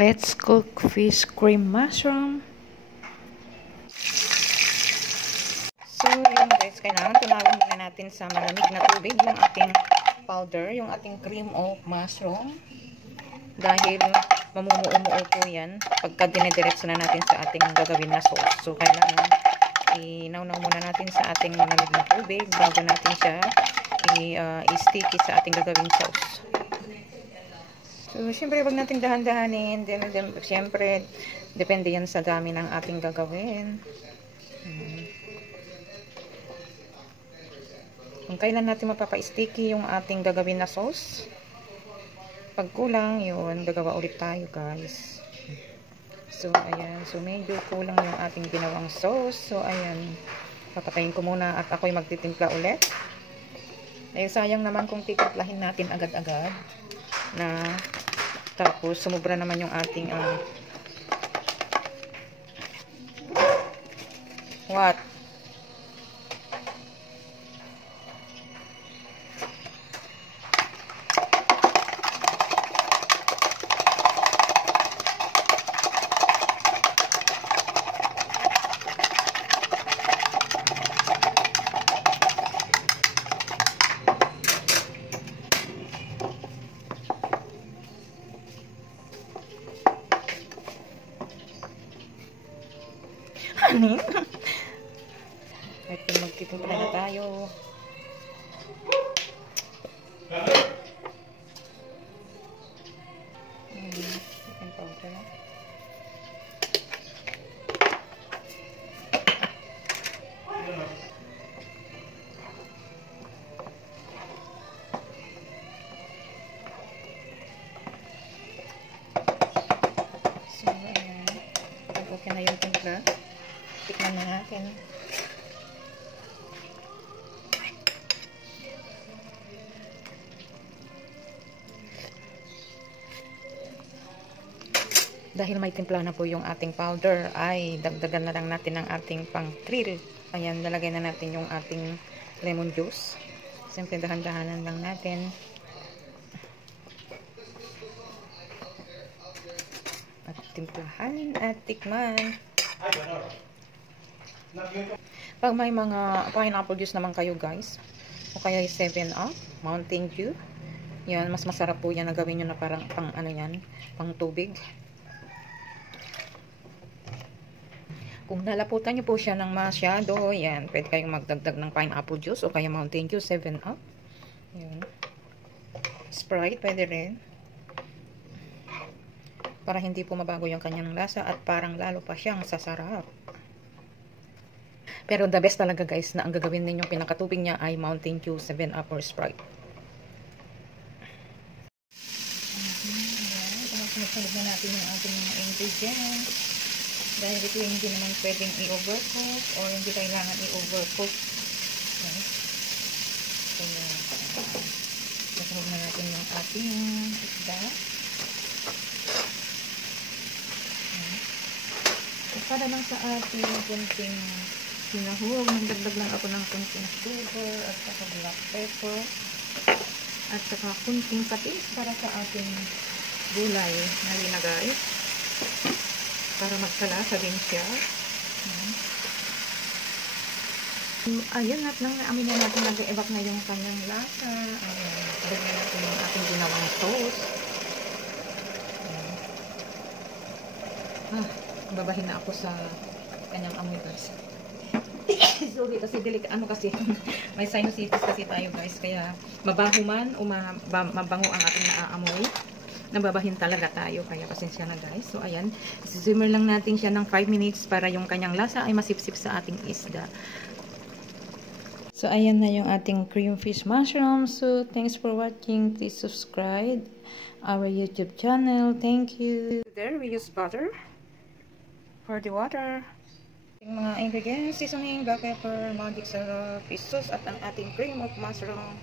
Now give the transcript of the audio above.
Let's cook fish cream mushroom. So, yun guys, kailangan tunawin muna natin sa malamig na tubig yung ating powder, yung ating cream of mushroom. Dahil mamumuo-muo po yan pagka dinediretso na natin sa ating gagawin na sauce. So, kailangan inaunaw muna natin sa ating malamig na tubig bago natin siya i-sticky sa ating gagawing sauce. So, syempre, wag natin dahan-dahanin. Syempre, depende yan sa dami ng ating gagawin. Kung kailan natin mapapa-sticky yung ating gagawin na sauce. Pag kulang, yun, gagawa ulit tayo, guys. So, ayan. So, medyo kulang yung ating ginawang sauce. So, ayan. Papatayin ko muna at ako'y magtitimpla ulit. Ay, sayang naman kung titimplahin natin agad-agad. Tapos sumubra naman yung ating what? Honey? Ito, magtitimpla na tayo. Chicken powder na. So, ayan. Pag okay na yung timpla, tikman na natin. Dahil may timpla na po yung ating powder, ay dagdagan na lang natin ang ating pang-grill. Ayan, nalagay na natin yung ating lemon juice. Siyempre, dahan-dahanan lang natin. At timplahan at tikman. Pag may mga pineapple juice naman kayo, guys, o kaya 7-Up, Mountain Dew, yan, mas masarap po yan na gawin nyo na parang pang ano yan, pang tubig. Kung nalaputan nyo po siya ng masyado, yan, pwede kayong magdagdag ng pineapple juice o kaya Mountain Dew, 7-Up. Yan. Sprite, pwede rin. Para hindi po mabago yung kanyang lasa at parang lalo pa siyang sasarap. Pero the best talaga, guys, na ang gagawin ninyong pinakatubig niya ay Mountain Dew, 7-Up or Sprite. Sunod na natin yung ating mga ingredients. Dahil ito hindi naman pwedeng i-overcook or hindi kailangan i-overcook. Okay. So, sunod na natin yung ating isda. Para lang sa ating kunting sinahog, nagdagdag lang ako ng kunting sugar at saka black pepper at saka kunting patis para sa ating gulay na linagay para magkalasa din siya. Ayan, at nang naamin na natin nag-e-evap na yung kanyang lasa. Ayan, lagyan natin yung ating ginawang sauce. Babahin na ako sa kanyang amoy, guys. Sorry, kasi may sinusitis kasi tayo, guys, kaya mabaho man o mabango ang ating naaamoy, nababahin talaga tayo, kaya pasensya na, guys. So ayan, simmer lang natin siya ng 5 minutes para yung kanyang lasa ay masipsip sa ating isda. So ayan na yung ating cream fish mushroom. So thanks for watching. Please subscribe our YouTube channel. Thank you. There we use butter for the water. Yung mga ingredients, seasoning, black pepper, magic syrup, fish sauce, at ang ating cream of mushroom.